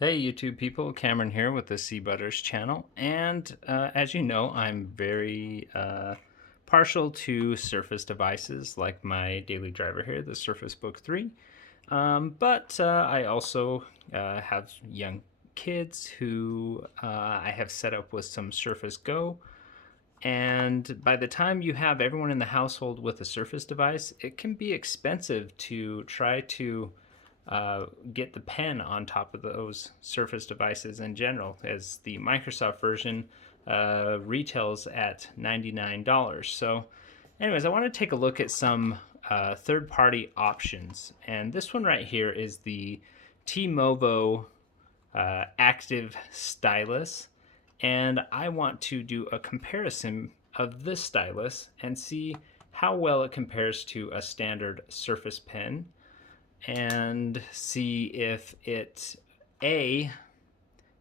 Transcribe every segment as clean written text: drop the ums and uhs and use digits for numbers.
Hey YouTube people, Cameron here with the Sea Butters channel, and as you know, I'm very partial to Surface devices like my daily driver here, the Surface Book 3, but I also have young kids who I have set up with some Surface Go, and by the time you have everyone in the household with a Surface device, it can be expensive to try to get the pen on top of those Surface devices in general, as the Microsoft version retails at $99. So, anyways, I want to take a look at some third party options. And this one right here is the TiMovo Active Stylus. And I want to do a comparison of this stylus and see how well it compares to a standard Surface pen and see if it A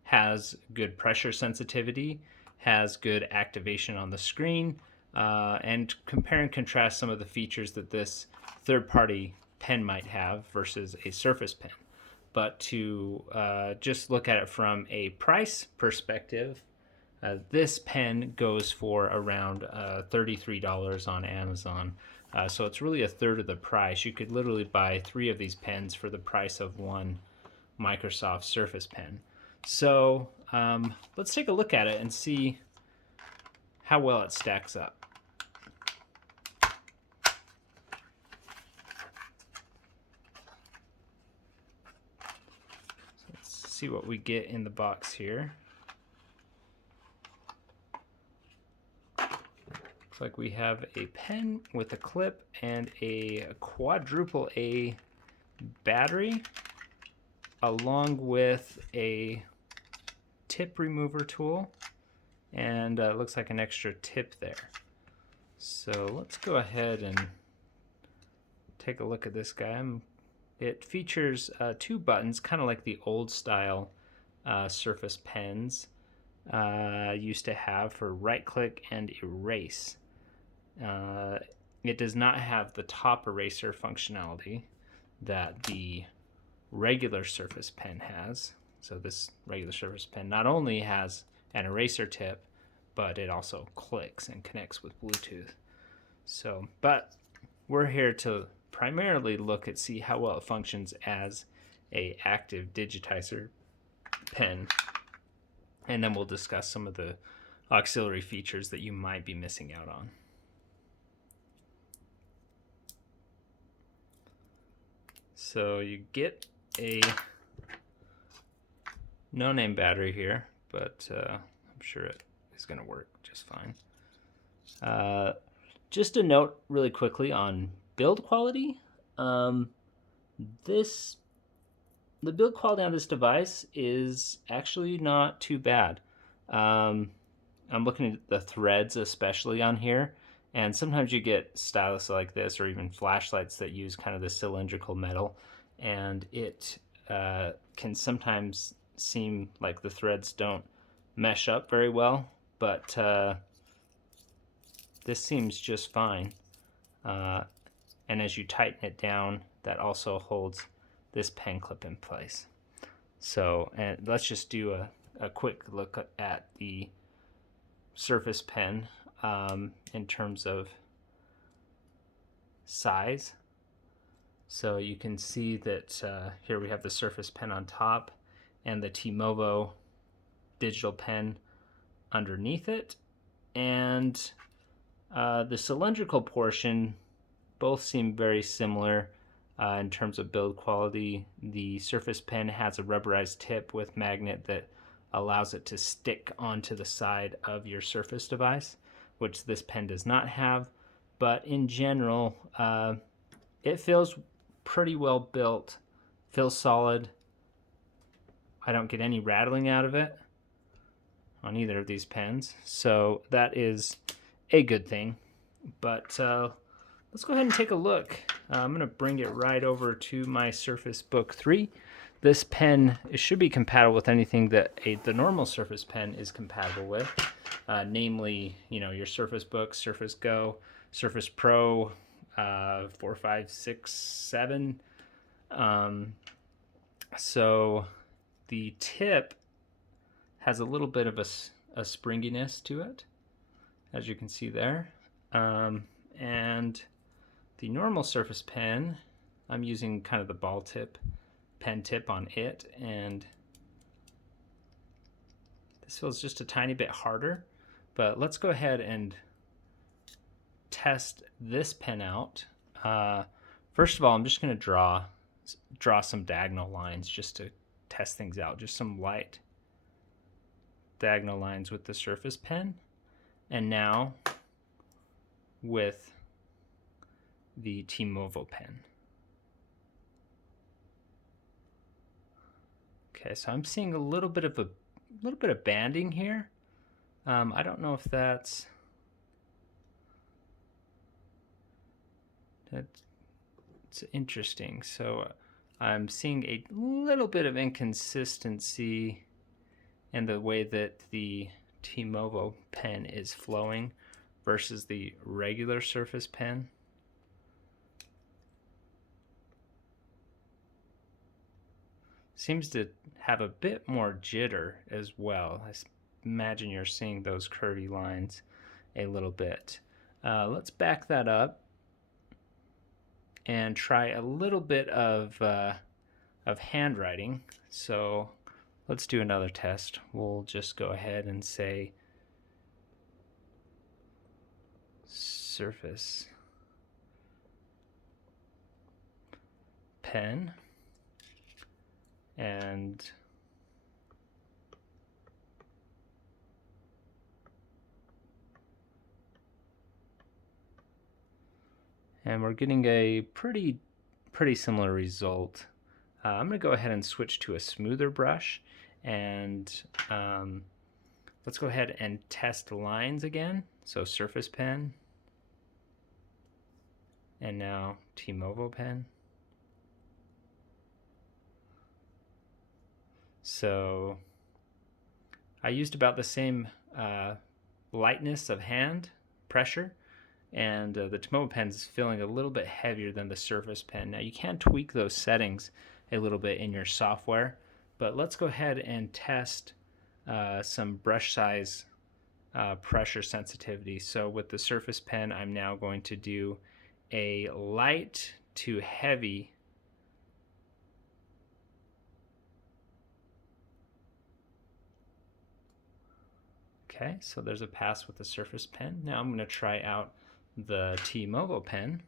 has good pressure sensitivity, has good activation on the screen, and compare and contrast some of the features that this third-party pen might have versus a Surface pen. But to just look at it from a price perspective, this pen goes for around $33 on Amazon. So it's really a third of the price. You could literally buy 3 of these pens for the price of one Microsoft Surface pen. So let's take a look at it and see how well it stacks up. So let's see what we get in the box here. Looks like we have a pen with a clip and a quadruple A battery, along with a tip remover tool, and it looks like an extra tip there. So let's go ahead and take a look at this guy. It features 2 buttons, kind of like the old style Surface pens used to have for right click and erase. It does not have the top eraser functionality that the regular Surface pen has. So this regular Surface pen not only has an eraser tip, but it also clicks and connects with Bluetooth. So, but we're here to primarily look at see how well it functions as a active digitizer pen, and then we'll discuss some of the auxiliary features that you might be missing out on. So you get a no-name battery here, but I'm sure it is going to work just fine. Just a note really quickly on build quality. The build quality on this device is actually not too bad. I'm looking at the threads especially on here, and sometimes you get stylus like this or even flashlights that use kind of the cylindrical metal, and it can sometimes seem like the threads don't mesh up very well, but this seems just fine. And as you tighten it down, that also holds this pen clip in place. So, and let's just do a quick look at the Surface pen in terms of size. So you can see that here we have the Surface pen on top and the TiMovo digital pen underneath it. And the cylindrical portion both seem very similar in terms of build quality. The Surface pen has a rubberized tip with magnet that allows it to stick onto the side of your Surface device, which this pen does not have. But in general, it feels pretty well built, feels solid. I don't get any rattling out of it on either of these pens, so that is a good thing. But let's go ahead and take a look. I'm going to bring it right over to my Surface Book 3. This pen, it should be compatible with anything that the normal Surface pen is compatible with, namely, your Surface Book, Surface Go, Surface Pro, 4, 5, 6, 7. So the tip has a little bit of a springiness to it, as you can see there. And the normal Surface Pen, I'm using kind of the ball tip, pen tip on it, and this feels just a tiny bit harder. But let's go ahead and test this pen out. First of all, I'm just going to draw some diagonal lines just to test things out, just some light diagonal lines with the Surface Pen. And now with the TiMovo pen. Okay, so I'm seeing a little bit of banding here. I don't know if that's interesting. So I'm seeing a little bit of inconsistency in the way that the TiMovo pen is flowing versus the regular Surface Pen. Seems to have a bit more jitter as well. I imagine you're seeing those curvy lines a little bit. Let's back that up and try a little bit of handwriting. So let's do another test. We'll just go ahead and say Surface Pen, and we're getting a pretty similar result. I'm going to go ahead and switch to a smoother brush, and let's go ahead and test lines again. So Surface Pen, and now TiMovo pen. So I used about the same lightness of hand pressure, and the TiMovo pen is feeling a little bit heavier than the Surface Pen. Now you can tweak those settings a little bit in your software, but let's go ahead and test some brush size pressure sensitivity. So with the Surface Pen, I'm now going to do a light to heavy Okay, so there's a pass with the Surface Pen. Now I'm going to try out the TiMovo pen.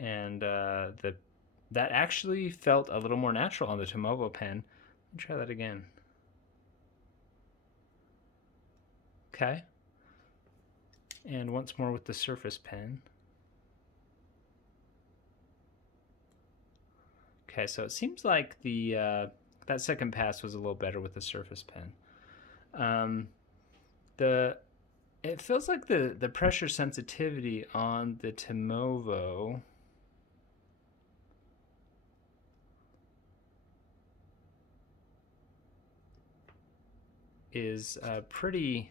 And that actually felt a little more natural on the TiMovo pen. Let me try that again. Okay. And once more with the Surface Pen. Okay, so it seems like the that second pass was a little better with the Surface Pen. It feels like the pressure sensitivity on the TiMovo is pretty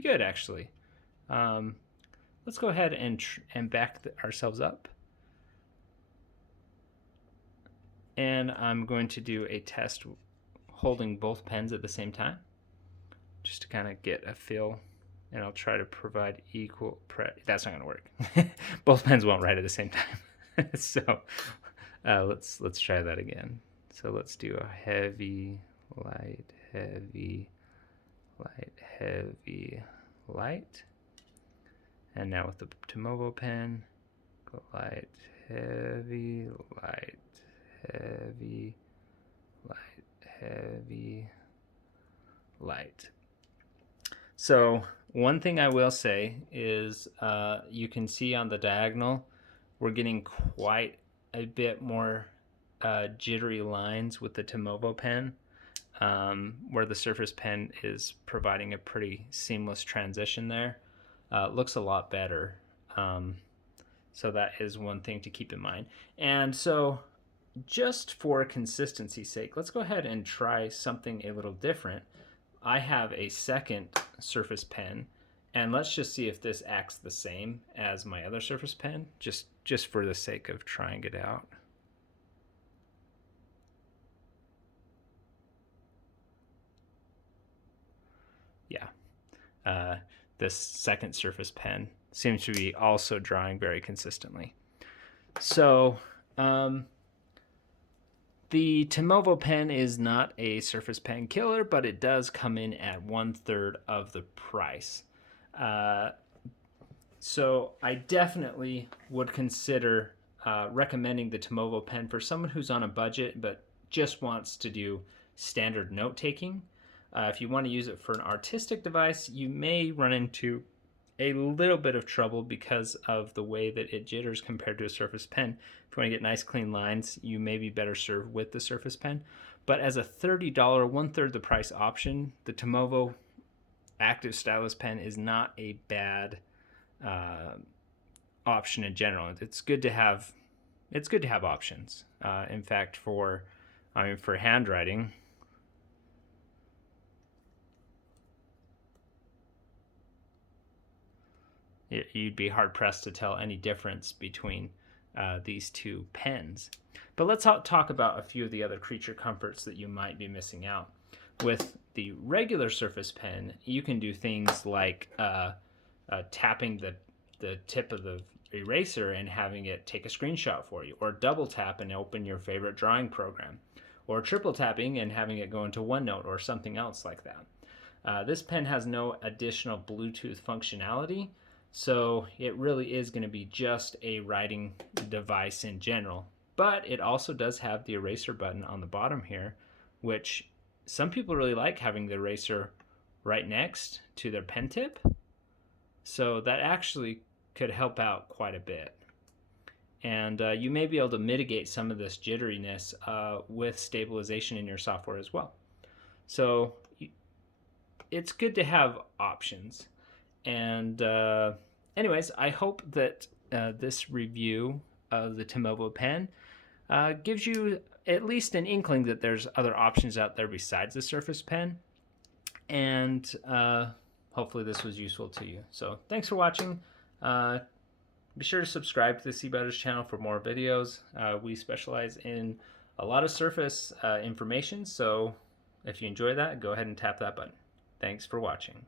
good actually. Let's go ahead and back ourselves up. And I'm going to do a test holding both pens at the same time, just to kind of get a feel. And I'll try to provide equal that's not going to work. Both pens won't write at the same time. So let's try that again. So let's do a heavy, light, heavy, light, heavy, light. And now with the TiMovo pen, go light, heavy, light, heavy, light, heavy, light. So one thing I will say is you can see on the diagonal we're getting quite a bit more jittery lines with the TiMovo pen, where the Surface Pen is providing a pretty seamless transition there. Looks a lot better. So that is one thing to keep in mind. And so just for consistency's sake, let's go ahead and try something a little different. I have a second Surface Pen, and let's just see if this acts the same as my other Surface Pen, just just for the sake of trying it out. Yeah, this second Surface Pen seems to be also drawing very consistently. So the TiMovo pen is not a Surface Pen killer, but it does come in at 1/3 of the price. So I definitely would consider recommending the TiMovo pen for someone who's on a budget but just wants to do standard note taking. If you want to use it for an artistic device, you may run into a little bit of trouble because of the way that it jitters compared to a Surface Pen. If you want to get nice clean lines, you may be better served with the Surface Pen. But as a $30, 1/3 the price option, the TiMovo Active Stylus Pen is not a bad option in general. It's good to have. It's good to have options. In fact, for handwriting, you'd be hard pressed to tell any difference between these two pens. But let's talk about a few of the other creature comforts that you might be missing out. With the regular Surface Pen, you can do things like tapping the tip of the eraser and having it take a screenshot for you, or double tap and open your favorite drawing program, or triple tapping and having it go into OneNote or something else like that. This pen has no additional Bluetooth functionality, so it really is going to be just a writing device in general. But it also does have the eraser button on the bottom here, which some people really like, having the eraser right next to their pen tip. So that actually could help out quite a bit. And you may be able to mitigate some of this jitteriness with stabilization in your software as well. So it's good to have options. And anyways, I hope that this review of the TiMovo pen gives you at least an inkling that there's other options out there besides the Surface Pen. And hopefully this was useful to you. So thanks for watching. Be sure to subscribe to the C-Butters channel for more videos. We specialize in a lot of Surface information, so if you enjoy that, go ahead and tap that button. Thanks for watching.